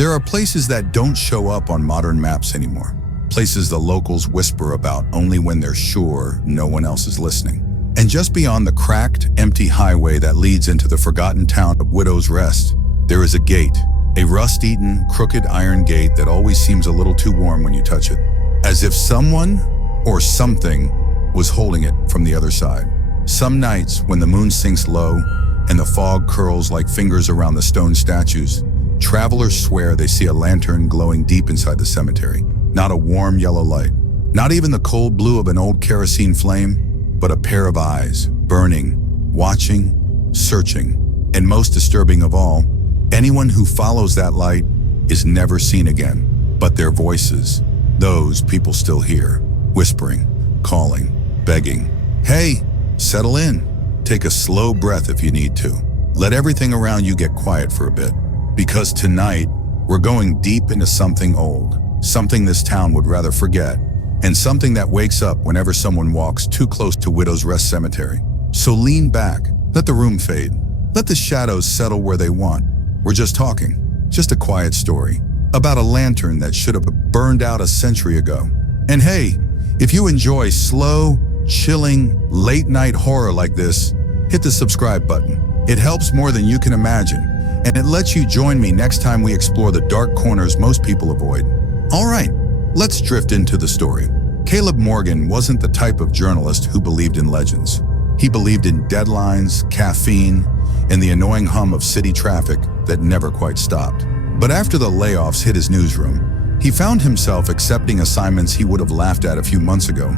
There are places that don't show up on modern maps anymore. Places the locals whisper about only when they're sure no one else is listening. And just beyond the cracked, empty highway that leads into the forgotten town of Widow's Rest, there is a gate, a rust-eaten, crooked iron gate that always seems a little too warm when you touch it, as if someone or something was holding it from the other side. Some nights, when the moon sinks low and the fog curls like fingers around the stone statues, travelers swear they see a lantern glowing deep inside the cemetery. Not a warm yellow light, not even the cold blue of an old kerosene flame, but a pair of eyes, burning, watching, searching. And most disturbing of all, anyone who follows that light is never seen again. But their voices, those people still hear, whispering, calling, begging. Hey, settle in. Take a slow breath if you need to. Let everything around you get quiet for a bit. Because tonight, we're going deep into something old, something this town would rather forget, and something that wakes up whenever someone walks too close to Widow's Rest Cemetery. So lean back, let the room fade, let the shadows settle where they want. We're just talking, just a quiet story, about a lantern that should have burned out a century ago. And hey, if you enjoy slow, chilling, late-night horror like this, hit the subscribe button. It helps more than you can imagine, and it lets you join me next time we explore the dark corners most people avoid. All right, let's drift into the story. Caleb Morgan wasn't the type of journalist who believed in legends. He believed in deadlines, caffeine, and the annoying hum of city traffic that never quite stopped. But after the layoffs hit his newsroom, he found himself accepting assignments he would have laughed at a few months ago,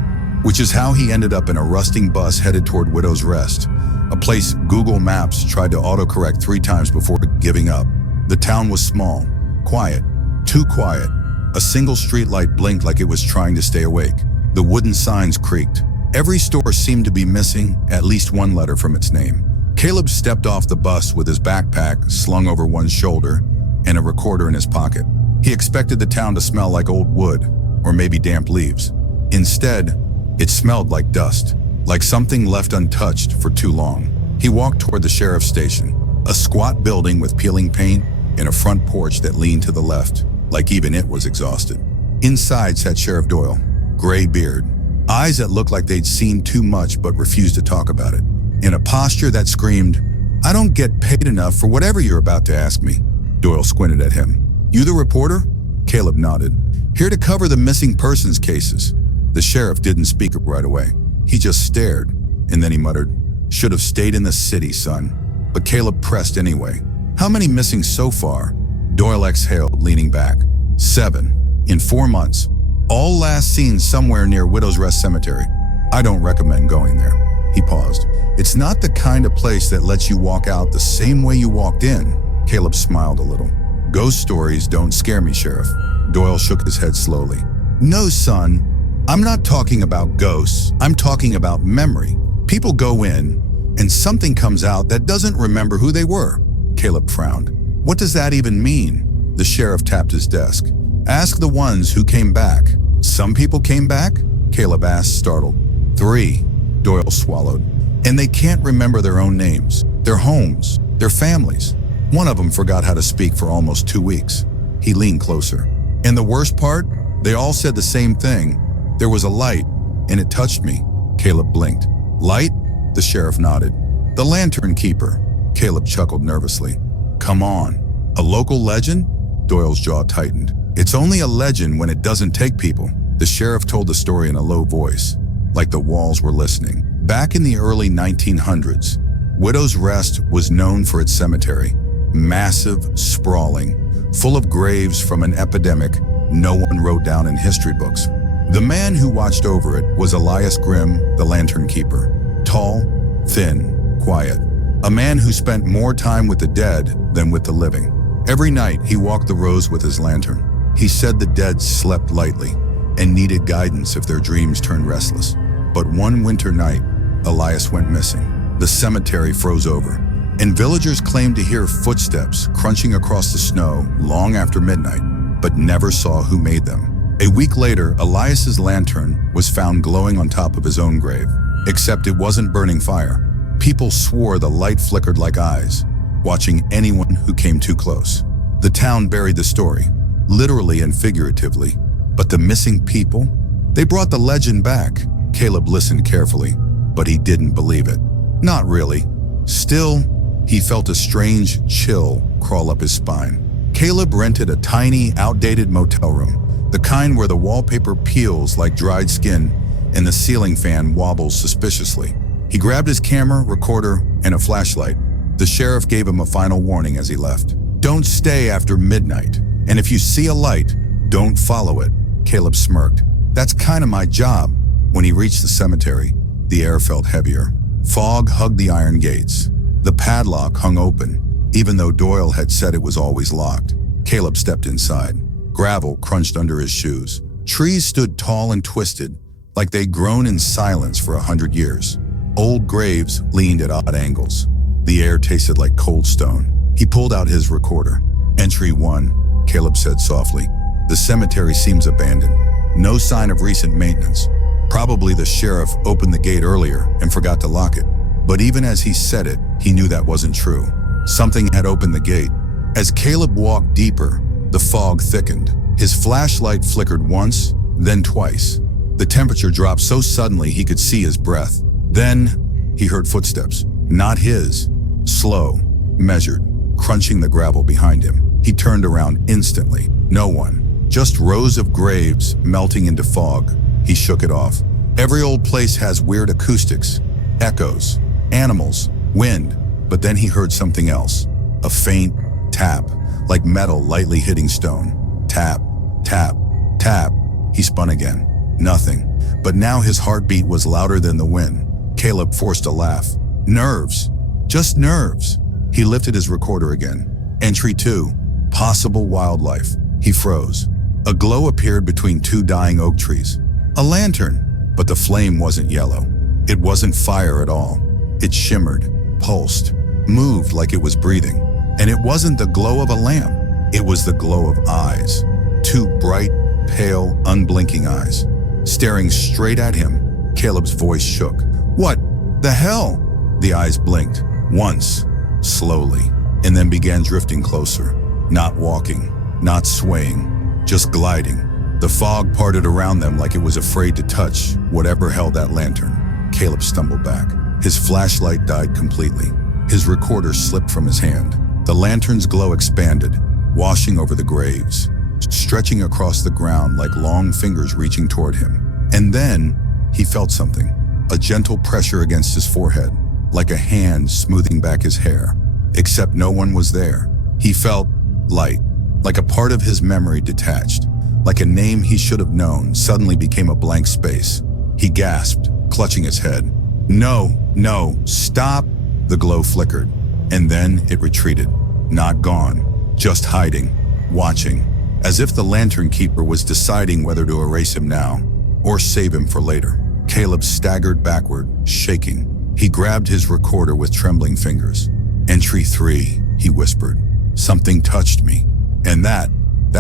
which is how he ended up in a rusting bus headed toward Widow's Rest, a place Google Maps tried to autocorrect 3 times before giving up. The town was small, quiet, too quiet. A single streetlight blinked like it was trying to stay awake. The wooden signs creaked. Every store seemed to be missing at least one letter from its name. Caleb stepped off the bus with his backpack slung over one shoulder and a recorder in his pocket. He expected the town to smell like old wood, or maybe damp leaves. Instead, it smelled like dust, like something left untouched for too long. He walked toward the sheriff's station, a squat building with peeling paint and a front porch that leaned to the left, like even it was exhausted. Inside sat Sheriff Doyle, gray beard, eyes that looked like they'd seen too much but refused to talk about it, in a posture that screamed, "I don't get paid enough for whatever you're about to ask me." Doyle squinted at him. "You the reporter?" Caleb nodded. "Here to cover the missing persons cases." The sheriff didn't speak right away. He just stared, and then he muttered, "Should have stayed in the city, son." But Caleb pressed anyway. "How many missing so far?" Doyle exhaled, leaning back. 7, in 4 months. All last seen somewhere near Widow's Rest Cemetery. I don't recommend going there." He paused. "It's not the kind of place that lets you walk out the same way you walked in." Caleb smiled a little. "Ghost stories don't scare me, Sheriff." Doyle shook his head slowly. "No, son. I'm not talking about ghosts. I'm talking about memory. People go in, and something comes out that doesn't remember who they were." Caleb frowned. "What does that even mean?" The sheriff tapped his desk. "Ask the ones who came back." "Some people came back?" Caleb asked, startled. 3, Doyle swallowed. "And they can't remember their own names, their homes, their families. One of them forgot how to speak for almost 2 weeks." He leaned closer. "And the worst part? They all said the same thing. There was a light, and it touched me." Caleb blinked. "Light?" The sheriff nodded. "The lantern keeper." Caleb chuckled nervously. "Come on. A local legend?" Doyle's jaw tightened. "It's only a legend when it doesn't take people." The sheriff told the story in a low voice, like the walls were listening. Back in the early 1900s, Widow's Rest was known for its cemetery. Massive, sprawling, full of graves from an epidemic no one wrote down in history books. The man who watched over it was Elias Grimm, the lantern keeper. Tall, thin, quiet. A man who spent more time with the dead than with the living. Every night he walked the rows with his lantern. He said the dead slept lightly and needed guidance if their dreams turned restless. But one winter night, Elias went missing. The cemetery froze over, and villagers claimed to hear footsteps crunching across the snow long after midnight, but never saw who made them. A week later, Elias's lantern was found glowing on top of his own grave, except it wasn't burning fire. People swore the light flickered like eyes, watching anyone who came too close. The town buried the story, literally and figuratively. But the missing people? They brought the legend back. Caleb listened carefully, but he didn't believe it. Not really. Still, he felt a strange chill crawl up his spine. Caleb rented a tiny, outdated motel room, the kind where the wallpaper peels like dried skin and the ceiling fan wobbles suspiciously. He grabbed his camera, recorder, and a flashlight. The sheriff gave him a final warning as he left. Don't stay after midnight, and if you see a light, don't follow it. Caleb smirked. That's kind of my job. When he reached the cemetery, the air felt heavier. Fog hugged the iron gates. The padlock hung open, even though Doyle had said it was always locked. Caleb stepped inside. Gravel crunched under his shoes. Trees stood tall and twisted, like they'd grown in silence for 100 years. Old graves leaned at odd angles. The air tasted like cold stone. He pulled out his recorder. Entry 1, Caleb said softly. The cemetery seems abandoned. No sign of recent maintenance. Probably the sheriff opened the gate earlier and forgot to lock it. But even as he said it, he knew that wasn't true. Something had opened the gate. As Caleb walked deeper, the fog thickened. His flashlight flickered once, then twice. The temperature dropped so suddenly he could see his breath. Then, he heard footsteps. Not his. Slow, measured, crunching the gravel behind him. He turned around instantly. No one. Just rows of graves melting into fog. He shook it off. Every old place has weird acoustics, echoes, animals, wind. But then he heard something else. A faint tap, like metal lightly hitting stone. Tap, tap, tap. He spun again. Nothing. But now his heartbeat was louder than the wind. Caleb forced a laugh. Nerves. Just nerves. He lifted his recorder again. Entry 2. Possible wildlife. He froze. A glow appeared between two dying oak trees. A lantern. But the flame wasn't yellow. It wasn't fire at all. It shimmered, pulsed, moved like it was breathing. And it wasn't the glow of a lamp. It was the glow of eyes. Two bright, pale, unblinking eyes. Staring straight at him, Caleb's voice shook. What the hell? The eyes blinked. Once, slowly, and then began drifting closer. Not walking, not swaying, just gliding. The fog parted around them like it was afraid to touch whatever held that lantern. Caleb stumbled back. His flashlight died completely. His recorder slipped from his hand. The lantern's glow expanded, washing over the graves, stretching across the ground like long fingers reaching toward him. And then he felt something, a gentle pressure against his forehead, like a hand smoothing back his hair. Except no one was there. He felt light, like a part of his memory detached, like a name he should have known suddenly became a blank space. He gasped, clutching his head. No, stop! The glow flickered, and then it retreated. Not gone, just hiding, watching, as if the lantern keeper was deciding whether to erase him now or save him for later. Caleb staggered backward, shaking. He grabbed his recorder with trembling fingers. Entry 3, he whispered. Something touched me. And that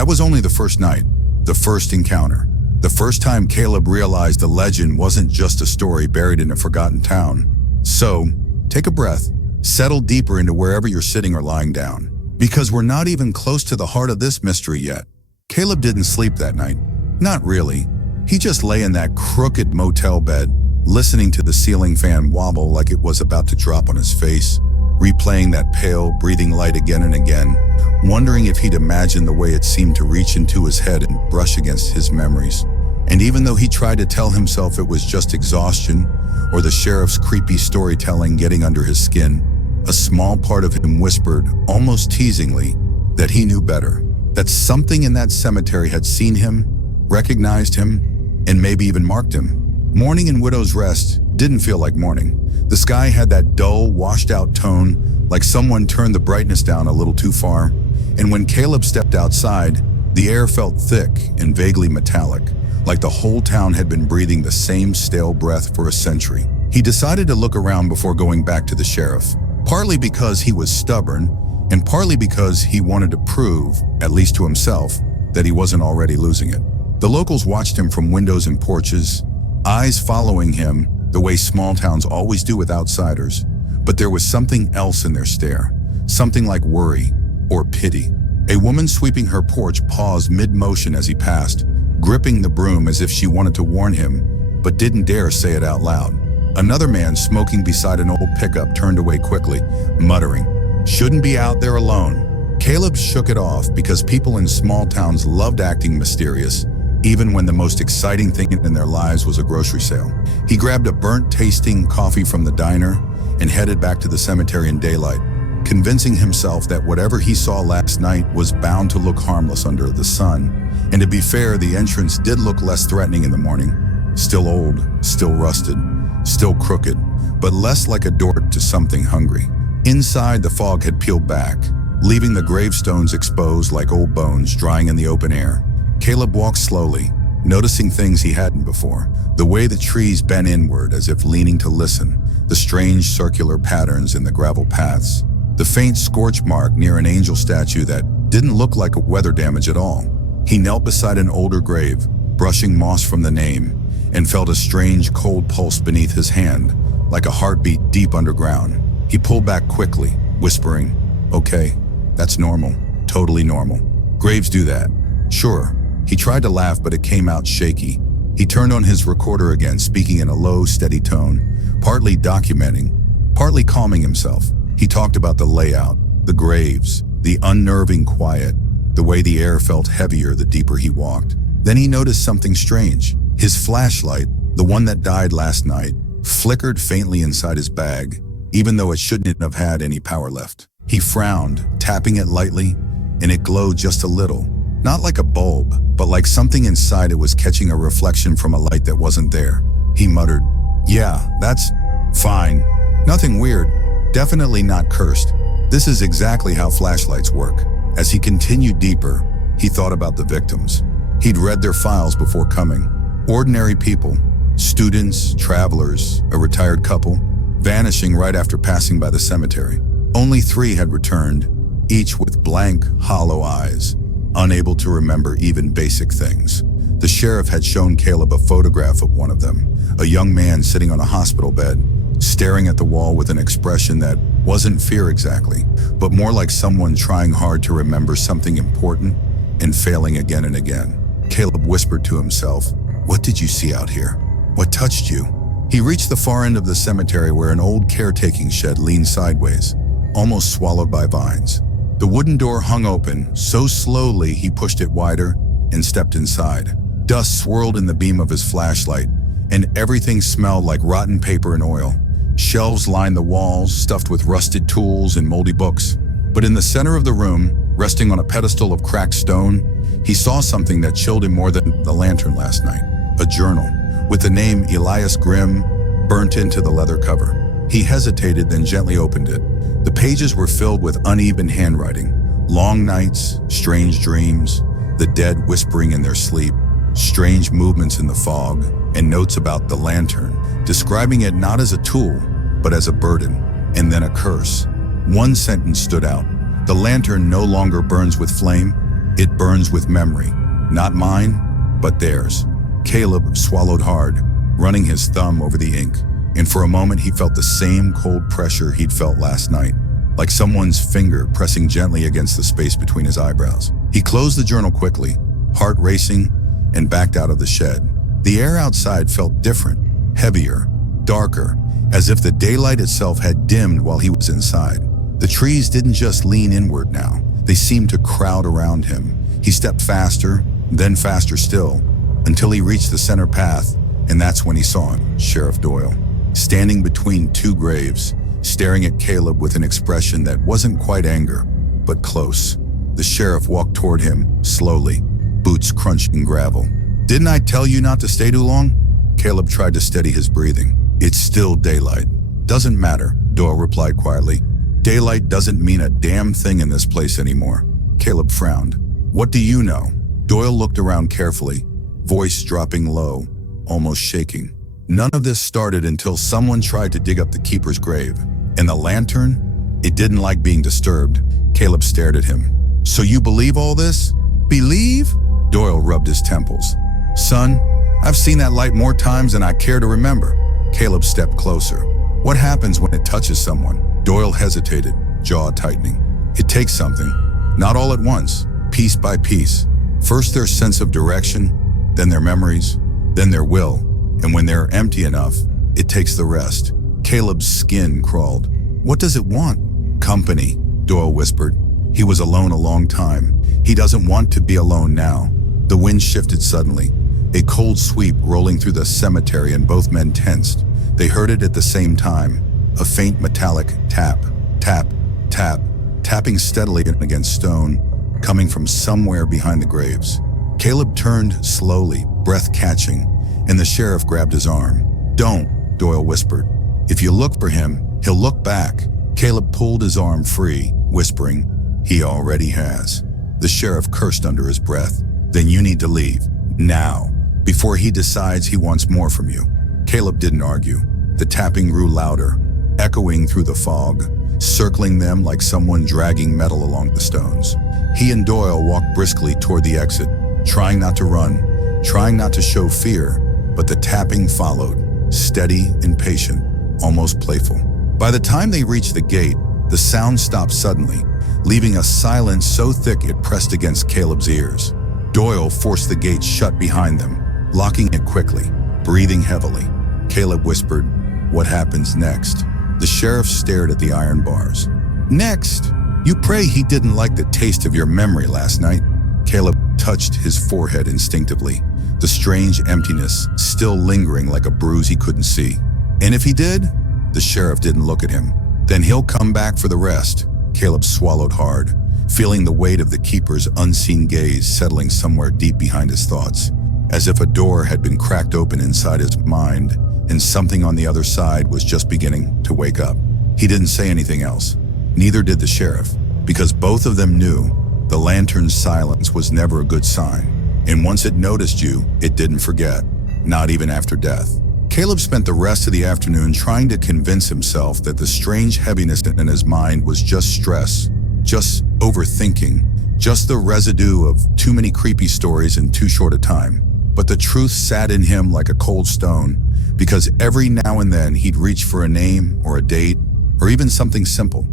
was only the first night, the first encounter. The first time Caleb realized the legend wasn't just a story buried in a forgotten town. So, take a breath, settle deeper into wherever you're sitting or lying down. Because we're not even close to the heart of this mystery yet. Caleb didn't sleep that night. Not really. He just lay in that crooked motel bed, listening to the ceiling fan wobble like it was about to drop on his face, replaying that pale, breathing light again and again, wondering if he'd imagined the way it seemed to reach into his head and brush against his memories. And even though he tried to tell himself it was just exhaustion or the sheriff's creepy storytelling getting under his skin, a small part of him whispered, almost teasingly, that he knew better, that something in that cemetery had seen him, recognized him, and maybe even marked him. Morning in Widow's Rest didn't feel like morning. The sky had that dull, washed-out tone, like someone turned the brightness down a little too far. And when Caleb stepped outside, the air felt thick and vaguely metallic, like the whole town had been breathing the same stale breath for a century. He decided to look around before going back to the sheriff, partly because he was stubborn, and partly because he wanted to prove, at least to himself, that he wasn't already losing it. The locals watched him from windows and porches, eyes following him the way small towns always do with outsiders. But there was something else in their stare, something like worry or pity. A woman sweeping her porch paused mid-motion as he passed, gripping the broom as if she wanted to warn him, but didn't dare say it out loud. Another man smoking beside an old pickup turned away quickly, muttering, "Shouldn't be out there alone." Caleb shook it off because people in small towns loved acting mysterious, even when the most exciting thing in their lives was a grocery sale. He grabbed a burnt-tasting coffee from the diner and headed back to the cemetery in daylight, convincing himself that whatever he saw last night was bound to look harmless under the sun. And to be fair, the entrance did look less threatening in the morning. Still old, still rusted, still crooked, but less like a door to something hungry. Inside, the fog had peeled back, leaving the gravestones exposed like old bones drying in the open air. Caleb walked slowly, noticing things he hadn't before. The way the trees bent inward as if leaning to listen, the strange circular patterns in the gravel paths, the faint scorch mark near an angel statue that didn't look like a weather damage at all. He knelt beside an older grave, brushing moss from the name, and felt a strange cold pulse beneath his hand, like a heartbeat deep underground. He pulled back quickly, whispering, "Okay, that's normal, totally normal. Graves do that." Sure. He tried to laugh, but it came out shaky. He turned on his recorder again, speaking in a low, steady tone, partly documenting, partly calming himself. He talked about the layout, the graves, the unnerving quiet, the way the air felt heavier the deeper he walked. Then he noticed something strange. His flashlight, the one that died last night, flickered faintly inside his bag, even though it shouldn't have had any power left. He frowned, tapping it lightly, and it glowed just a little. Not like a bulb, but like something inside it was catching a reflection from a light that wasn't there. He muttered, "Yeah, that's fine. Nothing weird. Definitely not cursed. This is exactly how flashlights work." As he continued deeper, he thought about the victims. He'd read their files before coming. Ordinary people, students, travelers, a retired couple, vanishing right after passing by the cemetery. Only 3 had returned, each with blank, hollow eyes, unable to remember even basic things. The sheriff had shown Caleb a photograph of one of them, a young man sitting on a hospital bed, staring at the wall with an expression that wasn't fear exactly, but more like someone trying hard to remember something important and failing again and again. Caleb whispered to himself, "What did you see out here? What touched you?" He reached the far end of the cemetery where an old caretaking shed leaned sideways, almost swallowed by vines. The wooden door hung open, so slowly he pushed it wider and stepped inside. Dust swirled in the beam of his flashlight, and everything smelled like rotten paper and oil. Shelves lined the walls, stuffed with rusted tools and moldy books. But in the center of the room, resting on a pedestal of cracked stone, he saw something that chilled him more than the lantern last night. A journal, with the name Elias Grimm burnt into the leather cover. He hesitated, then gently opened it. The pages were filled with uneven handwriting, long nights, strange dreams, the dead whispering in their sleep, strange movements in the fog, and notes about the lantern, describing it not as a tool, but as a burden, and then a curse. One sentence stood out. "The lantern no longer burns with flame, it burns with memory. Not mine, but theirs." Caleb swallowed hard, running his thumb over the ink, and for a moment he felt the same cold pressure he'd felt last night, like someone's finger pressing gently against the space between his eyebrows. He closed the journal quickly, heart racing, and backed out of the shed. The air outside felt different, heavier, darker, as if the daylight itself had dimmed while he was inside. The trees didn't just lean inward now, they seemed to crowd around him. He stepped faster, then faster still, until he reached the center path, and that's when he saw him, Sheriff Doyle, standing between 2 graves, staring at Caleb with an expression that wasn't quite anger, but close. The sheriff walked toward him, slowly, boots crunching gravel. "Didn't I tell you not to stay too long?" Caleb tried to steady his breathing. "It's still daylight." "Doesn't matter," Doyle replied quietly. "Daylight doesn't mean a damn thing in this place anymore." Caleb frowned. "What do you know?" Doyle looked around carefully, voice dropping low, almost shaking. "None of this started until someone tried to dig up the keeper's grave. And the lantern? It didn't like being disturbed." Caleb stared at him. "So you believe all this?" "Believe?" Doyle rubbed his temples. "Son, I've seen that light more times than I care to remember." Caleb stepped closer. "What happens when it touches someone?" Doyle hesitated, jaw tightening. "It takes something. Not all at once, piece by piece. First their sense of direction, then their memories, then their will. And when they're empty enough, it takes the rest. Caleb's skin crawled. What does it want? Company, Doyle whispered. He was alone a long time. He doesn't want to be alone now. The wind shifted suddenly, a cold sweep rolling through the cemetery, and both men tensed. They heard it at the same time, a faint metallic tap, tap, tap, tapping steadily against stone, coming from somewhere behind the graves. Caleb turned slowly, breath catching, and the sheriff grabbed his arm. Don't, Doyle whispered. If you look for him, he'll look back. Caleb pulled his arm free, whispering, he already has. The sheriff cursed under his breath. Then you need to leave, now, before he decides he wants more from you. Caleb didn't argue. The tapping grew louder, echoing through the fog, circling them like someone dragging metal along the stones. He and Doyle walked briskly toward the exit, trying not to run, trying not to show fear, but the tapping followed, steady and patient, almost playful. By the time they reached the gate, the sound stopped suddenly, leaving a silence so thick it pressed against Caleb's ears. Doyle forced the gate shut behind them, locking it quickly, breathing heavily. Caleb whispered, what happens next? The sheriff stared at the iron bars. Next, you pray he didn't like the taste of your memory last night. Caleb touched his forehead instinctively, the strange emptiness still lingering like a bruise he couldn't see. And if he did? The sheriff didn't look at him. Then he'll come back for the rest. Caleb swallowed hard, feeling the weight of the keeper's unseen gaze settling somewhere deep behind his thoughts, as if a door had been cracked open inside his mind and something on the other side was just beginning to wake up. He didn't say anything else. Neither did the sheriff, because both of them knew the lantern's silence was never a good sign. And once it noticed you, it didn't forget, not even after death. Caleb spent the rest of the afternoon trying to convince himself that the strange heaviness in his mind was just stress, just overthinking, just the residue of too many creepy stories in too short a time. But the truth sat in him like a cold stone, because every now and then he'd reach for a name or a date, or even something simple,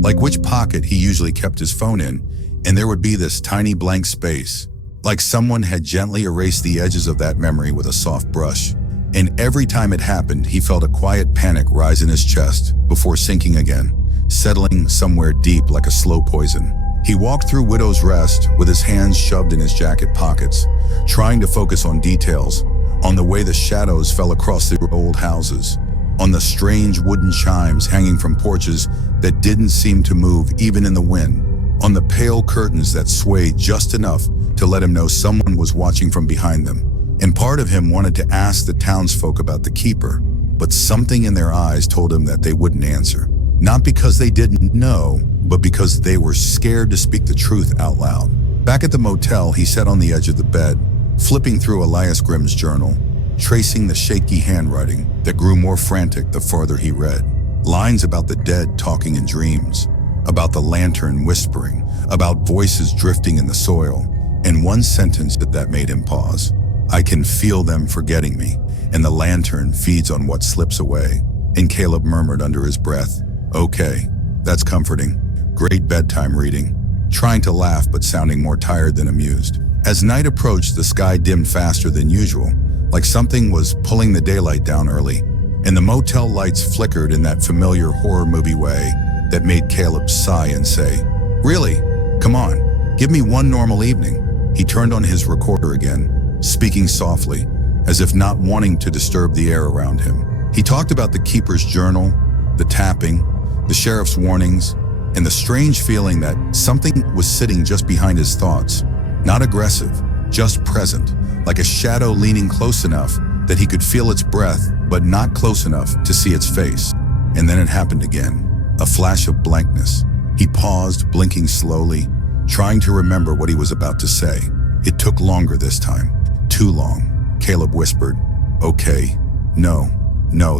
like which pocket he usually kept his phone in, and there would be this tiny blank space, like someone had gently erased the edges of that memory with a soft brush. And every time it happened, he felt a quiet panic rise in his chest before sinking again, settling somewhere deep like a slow poison. He walked through Widow's Rest with his hands shoved in his jacket pockets, trying to focus on details, on the way the shadows fell across the old houses, on the strange wooden chimes hanging from porches that didn't seem to move even in the wind, on the pale curtains that swayed just enough to let him know someone was watching from behind them. And part of him wanted to ask the townsfolk about the keeper, but something in their eyes told him that they wouldn't answer. Not because they didn't know, but because they were scared to speak the truth out loud. Back at the motel, he sat on the edge of the bed, flipping through Elias Grimm's journal, tracing the shaky handwriting that grew more frantic the farther he read. Lines about the dead talking in dreams, about the lantern whispering, about voices drifting in the soil, and one sentence that made him pause. I can feel them forgetting me, and the lantern feeds on what slips away. And Caleb murmured under his breath, okay, that's comforting. Great bedtime reading. Trying to laugh but sounding more tired than amused. As night approached, the sky dimmed faster than usual, like something was pulling the daylight down early, and the motel lights flickered in that familiar horror movie way that made Caleb sigh and say, really? Come on, give me one normal evening. He turned on his recorder again, speaking softly, as if not wanting to disturb the air around him. He talked about the keeper's journal, the tapping, the sheriff's warnings, and the strange feeling that something was sitting just behind his thoughts. Not aggressive, just present, like a shadow leaning close enough that he could feel its breath, but not close enough to see its face. And then it happened again, a flash of blankness. He paused, blinking slowly, trying to remember what he was about to say. It took longer this time. Too long. Caleb whispered, okay, no,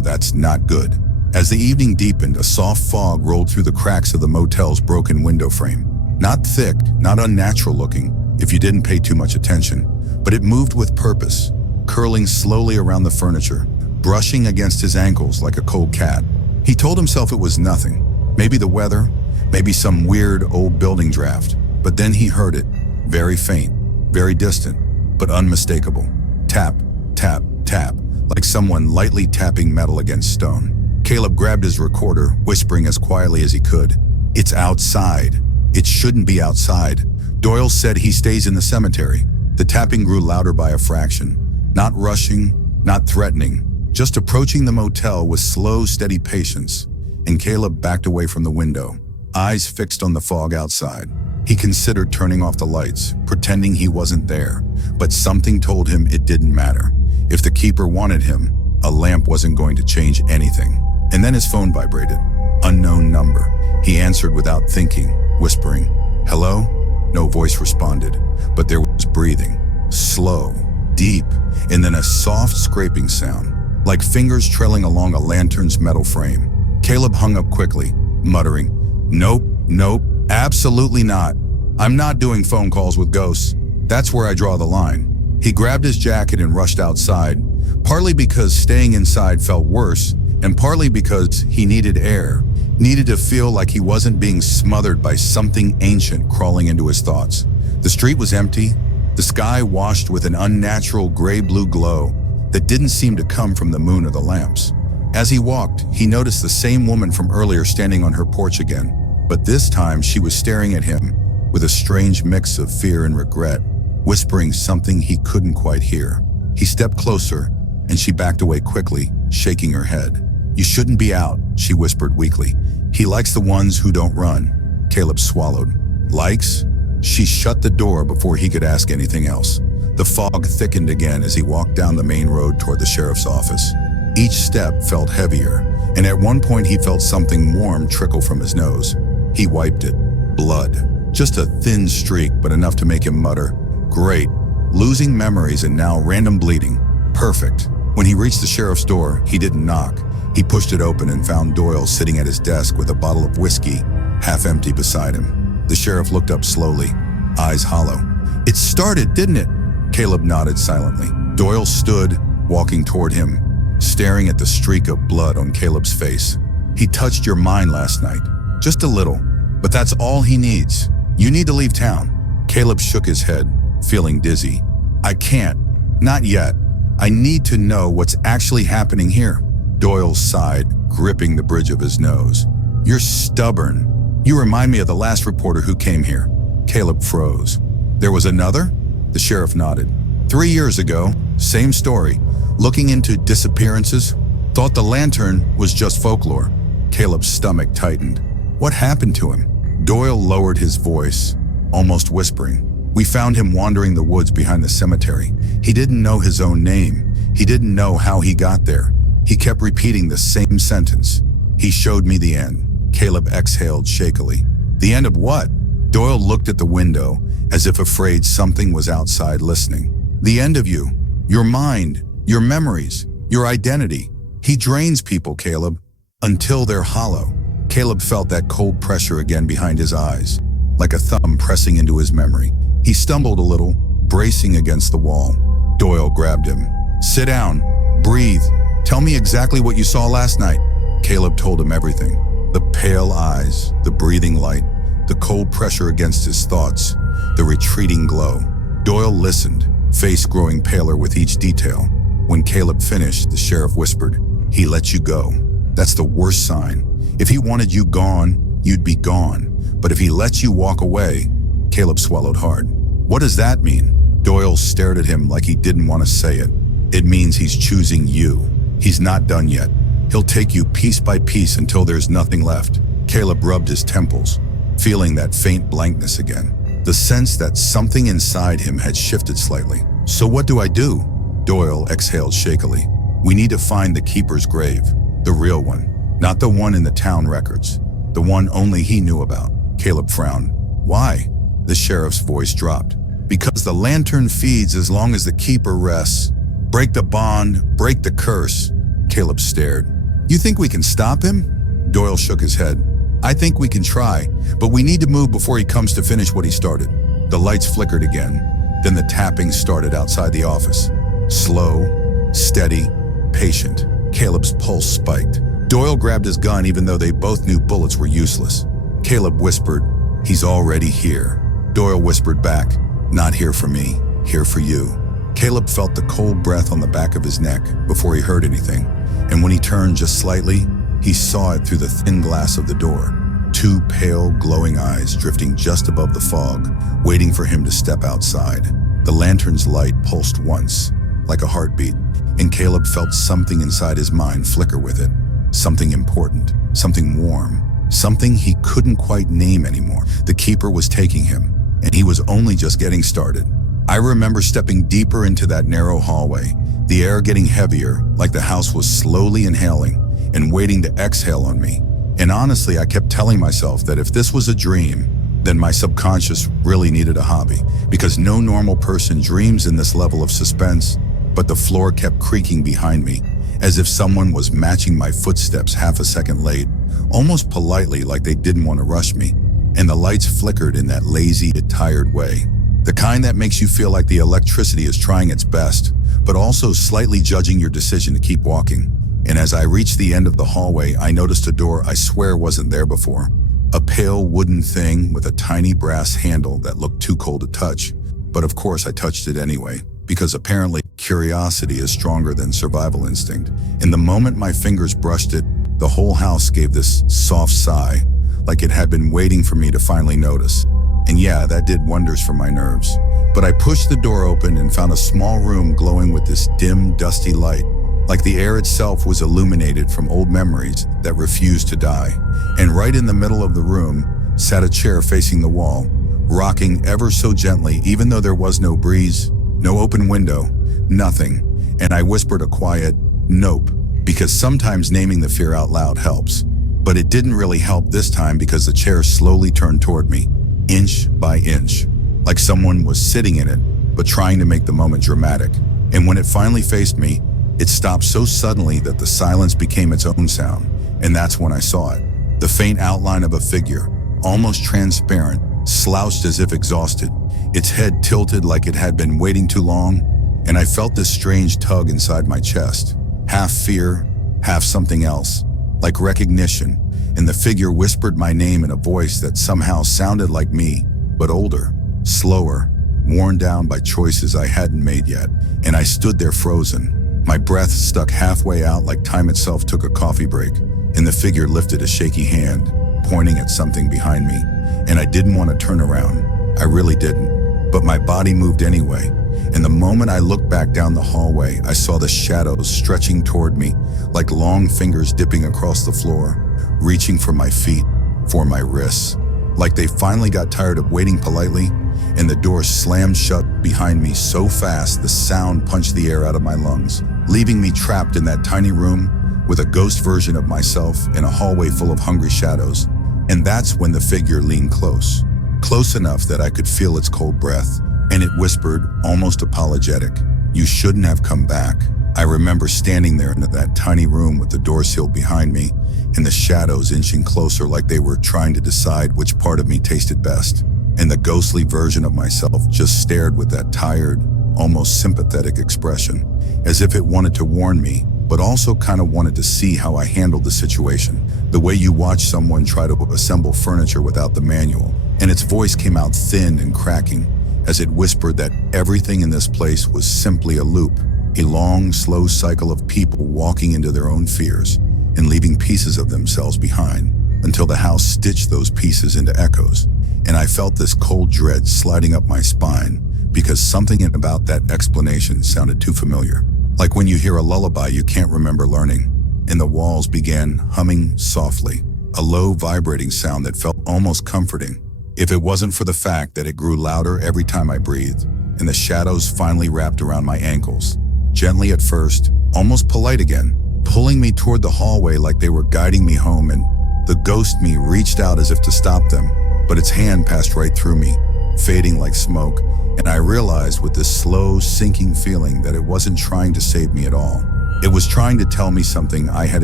that's not good. As the evening deepened, a soft fog rolled through the cracks of the motel's broken window frame. Not thick, not unnatural looking, if you didn't pay too much attention, but it moved with purpose, curling slowly around the furniture, brushing against his ankles like a cold cat. He told himself it was nothing. Maybe the weather, maybe some weird old building draft, But then he heard it, very faint, very distant, but unmistakable. Tap, tap, tap, like someone lightly tapping metal against stone. Caleb grabbed his recorder, whispering as quietly as he could, "It's outside. It shouldn't be outside." Doyle said he stays in the cemetery. The tapping grew louder by a fraction, not rushing, not threatening, just approaching the motel with slow, steady patience. And Caleb backed away from the window, eyes fixed on the fog outside. He considered turning off the lights, pretending he wasn't there, but something told him it didn't matter. If the keeper wanted him, a lamp wasn't going to change anything. And then his phone vibrated. Unknown number. He answered without thinking, whispering, "Hello?" No voice responded, but there was breathing, slow, deep, and then a soft scraping sound, like fingers trailing along a lantern's metal frame. Caleb hung up quickly, muttering, "Nope, nope, absolutely not. I'm not doing phone calls with ghosts. That's where I draw the line." He grabbed his jacket and rushed outside, partly because staying inside felt worse, and partly because he needed air, needed to feel like he wasn't being smothered by something ancient crawling into his thoughts. The street was empty, the sky washed with an unnatural gray-blue glow that didn't seem to come from the moon or the lamps. As he walked, he noticed the same woman from earlier standing on her porch again, but this time she was staring at him with a strange mix of fear and regret, whispering something he couldn't quite hear. He stepped closer, and she backed away quickly, shaking her head. "You shouldn't be out," she whispered weakly. "He likes the ones who don't run." Caleb swallowed. "Likes?" She shut the door before he could ask anything else. The fog thickened again as he walked down the main road toward the sheriff's office. Each step felt heavier, and at one point he felt something warm trickle from his nose. He wiped it. Blood. Just a thin streak, but enough to make him mutter, "Great. Losing memories and now random bleeding. Perfect." When he reached the sheriff's door, he didn't knock. He pushed it open and found Doyle sitting at his desk with a bottle of whiskey, half empty beside him. The sheriff looked up slowly, eyes hollow. "It started, didn't it?" Caleb nodded silently. Doyle stood, walking toward him, staring at the streak of blood on Caleb's face. "He touched your mind last night. Just a little. But that's all he needs. You need to leave town." Caleb shook his head, feeling dizzy. "I can't. Not yet. I need to know what's actually happening here." Doyle sighed, gripping the bridge of his nose. "You're stubborn. You remind me of the last reporter who came here." Caleb froze. "There was another?" The sheriff nodded. 3 years ago, same story. Looking into disappearances. Thought the lantern was just folklore." Caleb's stomach tightened. "What happened to him?" Doyle lowered his voice, almost whispering. "We found him wandering the woods behind the cemetery. He didn't know his own name. He didn't know how he got there. He kept repeating the same sentence. He showed me the end." Caleb exhaled shakily. "The end of what?" Doyle looked at the window, as if afraid something was outside listening. "The end of you. Your mind, your memories, your identity. He drains people, Caleb, until they're hollow." Caleb felt that cold pressure again behind his eyes, like a thumb pressing into his memory. He stumbled a little, bracing against the wall. Doyle grabbed him. "Sit down. Breathe. Tell me exactly what you saw last night." Caleb told him everything. The pale eyes, the breathing light, the cold pressure against his thoughts, the retreating glow. Doyle listened, face growing paler with each detail. When Caleb finished, the sheriff whispered, "He let you go. That's the worst sign. If he wanted you gone, you'd be gone. But if he lets you walk away..." Caleb swallowed hard. "What does that mean?" Doyle stared at him like he didn't want to say it. "It means he's choosing you. He's not done yet. He'll take you piece by piece until there's nothing left." Caleb rubbed his temples, feeling that faint blankness again. The sense that something inside him had shifted slightly. "So what do I do?" Doyle exhaled shakily. "We need to find the keeper's grave. The real one. Not the one in the town records. The one only he knew about." Caleb frowned. "Why?" The sheriff's voice dropped. "Because the lantern feeds as long as the keeper rests. Break the bond, break the curse." Caleb stared. "You think we can stop him?" Doyle shook his head. "I think we can try, but we need to move before he comes to finish what he started." The lights flickered again. Then the tapping started outside the office. Slow, steady, patient. Caleb's pulse spiked. Doyle grabbed his gun even though they both knew bullets were useless. Caleb whispered, "He's already here." Doyle whispered back, "Not here for me, here for you." Caleb felt the cold breath on the back of his neck before he heard anything, and when he turned just slightly, he saw it through the thin glass of the door. Two pale, glowing eyes drifting just above the fog, waiting for him to step outside. The lantern's light pulsed once, like a heartbeat, and Caleb felt something inside his mind flicker with it. Something important, something warm, something he couldn't quite name anymore. The keeper was taking him, and he was only just getting started. I remember stepping deeper into that narrow hallway, the air getting heavier, like the house was slowly inhaling and waiting to exhale on me. And honestly, I kept telling myself that if this was a dream, then my subconscious really needed a hobby, because no normal person dreams in this level of suspense. But the floor kept creaking behind me, as if someone was matching my footsteps half a second late, almost politely, like they didn't want to rush me. And the lights flickered in that lazy, tired way. The kind that makes you feel like the electricity is trying its best, but also slightly judging your decision to keep walking. And as I reached the end of the hallway, I noticed a door I swear wasn't there before. A pale wooden thing with a tiny brass handle that looked too cold to touch. But of course I touched it anyway, because apparently curiosity is stronger than survival instinct. And the moment my fingers brushed it, the whole house gave this soft sigh, like it had been waiting for me to finally notice. And yeah, that did wonders for my nerves. But I pushed the door open and found a small room glowing with this dim, dusty light, like the air itself was illuminated from old memories that refused to die. And right in the middle of the room sat a chair facing the wall, rocking ever so gently, even though there was no breeze, no open window, nothing. And I whispered a quiet, "Nope," because sometimes naming the fear out loud helps. But it didn't really help this time, because the chair slowly turned toward me, inch by inch, like someone was sitting in it, but trying to make the moment dramatic. And when it finally faced me, it stopped so suddenly that the silence became its own sound. And that's when I saw it. The faint outline of a figure, almost transparent, slouched as if exhausted, its head tilted like it had been waiting too long. And I felt this strange tug inside my chest, half fear, half something else, like recognition. And the figure whispered my name in a voice that somehow sounded like me, but older, slower, worn down by choices I hadn't made yet. And I stood there frozen, my breath stuck halfway out like time itself took a coffee break. And the figure lifted a shaky hand, pointing at something behind me. And I didn't want to turn around. I really didn't. But my body moved anyway. And the moment I looked back down the hallway, I saw the shadows stretching toward me, like long fingers dipping across the floor, reaching for my feet, for my wrists. Like they finally got tired of waiting politely, and the door slammed shut behind me so fast the sound punched the air out of my lungs, leaving me trapped in that tiny room with a ghost version of myself in a hallway full of hungry shadows. And that's when the figure leaned close, close enough that I could feel its cold breath. And it whispered, almost apologetic, "You shouldn't have come back." I remember standing there in that tiny room with the door sealed behind me, and the shadows inching closer like they were trying to decide which part of me tasted best. And the ghostly version of myself just stared with that tired, almost sympathetic expression, as if it wanted to warn me, but also kind of wanted to see how I handled the situation. The way you watch someone try to assemble furniture without the manual. And its voice came out thin and cracking, as it whispered that everything in this place was simply a loop, a long, slow cycle of people walking into their own fears and leaving pieces of themselves behind, until the house stitched those pieces into echoes. And I felt this cold dread sliding up my spine, because something about that explanation sounded too familiar. Like when you hear a lullaby you can't remember learning. And the walls began humming softly, a low vibrating sound that felt almost comforting, if it wasn't for the fact that it grew louder every time I breathed. And the shadows finally wrapped around my ankles, gently at first, almost polite again, pulling me toward the hallway like they were guiding me home. And the ghost me reached out as if to stop them, but its hand passed right through me, fading like smoke. And I realized with this slow, sinking feeling that it wasn't trying to save me at all. It was trying to tell me something I had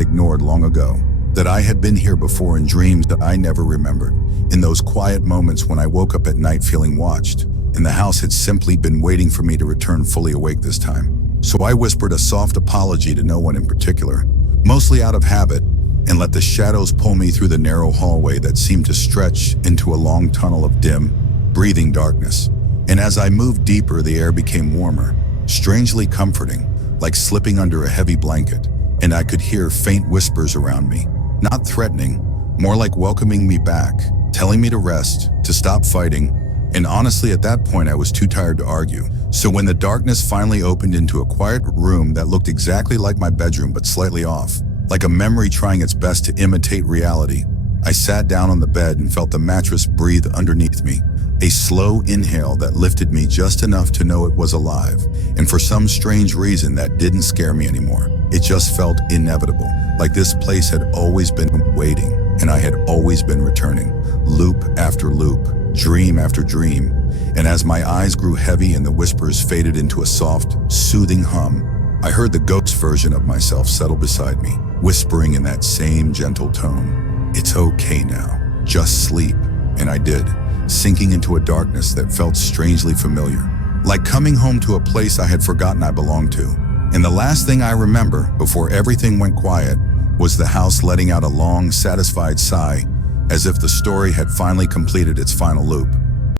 ignored long ago, that I had been here before in dreams that I never remembered, in those quiet moments when I woke up at night feeling watched, and the house had simply been waiting for me to return fully awake this time. So I whispered a soft apology to no one in particular, mostly out of habit, and let the shadows pull me through the narrow hallway that seemed to stretch into a long tunnel of dim, breathing darkness. And as I moved deeper, the air became warmer, strangely comforting, like slipping under a heavy blanket, and I could hear faint whispers around me, not threatening, more like welcoming me back, telling me to rest, to stop fighting, and honestly at that point I was too tired to argue. So when the darkness finally opened into a quiet room that looked exactly like my bedroom but slightly off, like a memory trying its best to imitate reality, I sat down on the bed and felt the mattress breathe underneath me, a slow inhale that lifted me just enough to know it was alive. And for some strange reason that didn't scare me anymore. It just felt inevitable, like this place had always been waiting, and I had always been returning, loop after loop, dream after dream. And as my eyes grew heavy and the whispers faded into a soft, soothing hum, I heard the ghost version of myself settle beside me, whispering in that same gentle tone, "It's okay now, just sleep." And I did, sinking into a darkness that felt strangely familiar, like coming home to a place I had forgotten I belonged to. And the last thing I remember, before everything went quiet, was the house letting out a long, satisfied sigh, as if the story had finally completed its final loop.